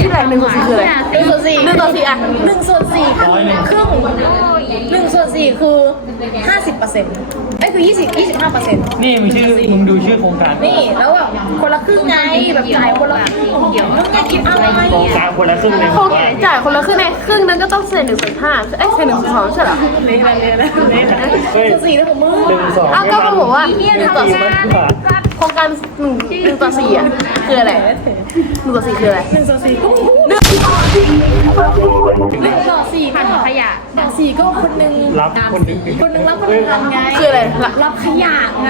ี่ไหรหนึ่งส่วนสี่คืออะไรหนึ่งส่วนสี่หนึ่งส่วนสี่อะหนึ่งส่วนสี่ครึ่งหนึ่งส่วนสี่คือห้าสิบเปอร์เซ็นต์ไอ้คือยี่สิบยี่สิบห้าเปอร์เซ็นต์นี่มีชื่อมึงดูชื่อโครงการ นี่แล้วแบบคนละครึ่งไงแบบจ่ายคนละครึ่งเดี๋ยวต้องจ่ินอะไรโครงการคนละครึ่งเลยโครงการจ่ายคนละครึ่งไงครึ่งนั้นก็ต้องเสียหนึ่งส่วนห้าเอ้เสียหนึ่งส่วนสองใช่หรอเลยนะเลยนะเลยนะหนึ่งส่วนสี่นะผมมึงหนึ่งส่วนสองเอ้าก็ผมว่าหนึ่งส่วนสี่โครงการหนึ่งหนึ่งต่อสี่อ่ะคืออะไรหนึ่งต่อสี่คืออะไรหนึ่งต่อสี่หนึ่งต่อสี่ผ่านขยะต่อสี่ก็คนหนึ่งรับคนหนึ่งคนหนึ่งรับคนหนึ่งไงคืออะไรรับขยะไง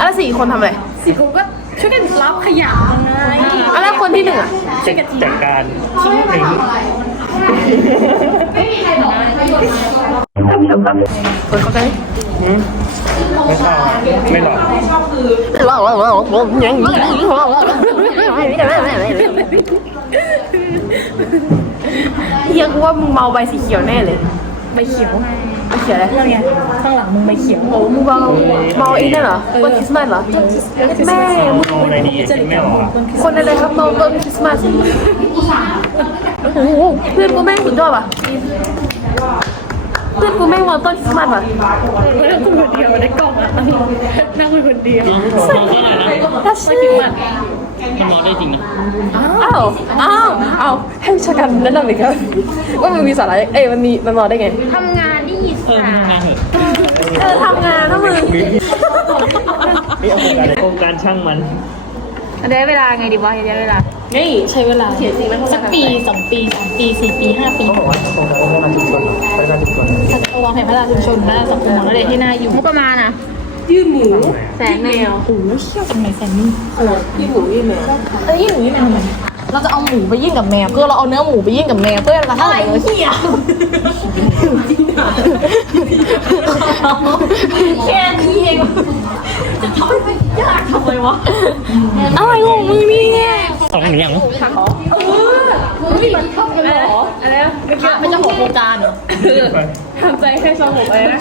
แล้วสี่คนทำอะไรสี่คนก็ช่วยกันรับขยะไงแล้วคนที่หนึ่งช่วยกันจัดการทิ้งไม่มีใครบอกประโยชน์อะไรเขา่ำอะไไม่หลอกือแล้วคือเฮียกูว่ามึงเมาใบสีเขียวแน่เลยใบเขียวใบเขียวอะไรข้างหลังมึงใบเขียวโอ้มึงเมาเมาอีกได้เหรอวันคริสต์มาสเหรอแม่มึงคนอะไรครับเมา่้นคริสต์มาสโอ้เพื่อนกูแม่งสุดยอดว่ะเพื่อนกูไม่งมองต้นมันว่ะแ่้วกูคนเดียวในกล่องนั่งคนเดียวสองเท่าไหร่นใช่มนมองได้จริงนะอ้าว อ้าว อ้าว ให้วิชาการแนะนำอีกครับ ว่ามันมีสาระเอ้ มันมีมันมองได้ไงทำงานนี่ยิ่งเออทำงานเออทำงานนะมึงโครงการช่างมันได้เวลาไงดิบอยได้เวลาเฮ่ใช่เวลาเสียจริงไหมสักปีสองปีสามปีสี่ปีห้าปีโอ้โหาร้องเพลงพัะราชชนพระราชสมภูมิเลยที่น่าอยู่มุกมานะยื่นหมูแสนแมวโอหูเชี่ยวทำไมแสนนี่ปวดยื่นหมูยื่นแมวเอ้ยยื่นหมูยื่นแมวเราจะเอาหมูไปยิ่งกับแมวเพื่อเราเอาเนื้อหมูไปยิ่งกับแมวเพื่อเราเท่าไหร่เลยเฮียจริงเหรอแค่นี้เองจะทำยากทำไมวะอะไรของมึงมีเนี่ยสองเหนียงหมูมันเข้าไม่ใช่หกโครงการหรอทำใจให้สงบเลยนะ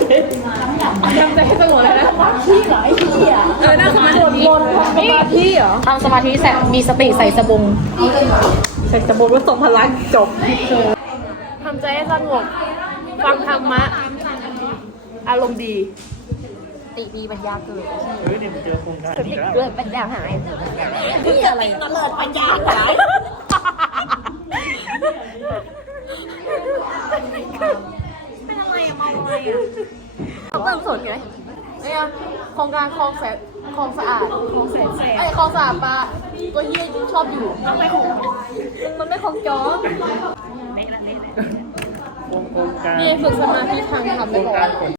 ทำใจให้สงบเลยนะสมาธิหรอไที่อ่ะเออนั่สมาธิทำสมาธิเหรอทำสมาธิใส่มีสติใส่สบงใส่สบงแล้วสมพลังจบทำใจให้สงบ ฟังธรรมะ อารมณ์ดีติมีปัญญาเกิดเฮ้ยเดี๋ยวเจอโครงการอีกแลเป็นแบบหายนี่อะไรเลิศปัญญาหายไงอ่เขาเติมสดไงเนี่ยโครงการคลองแสคลองสะอาดคลองแสนไอ้คลองสะอาดปลาตัวเฮียิงชอบอยู่ มันไม่ของจ้อโครงการฝึกสมาธิทางทำเลยโครงการขน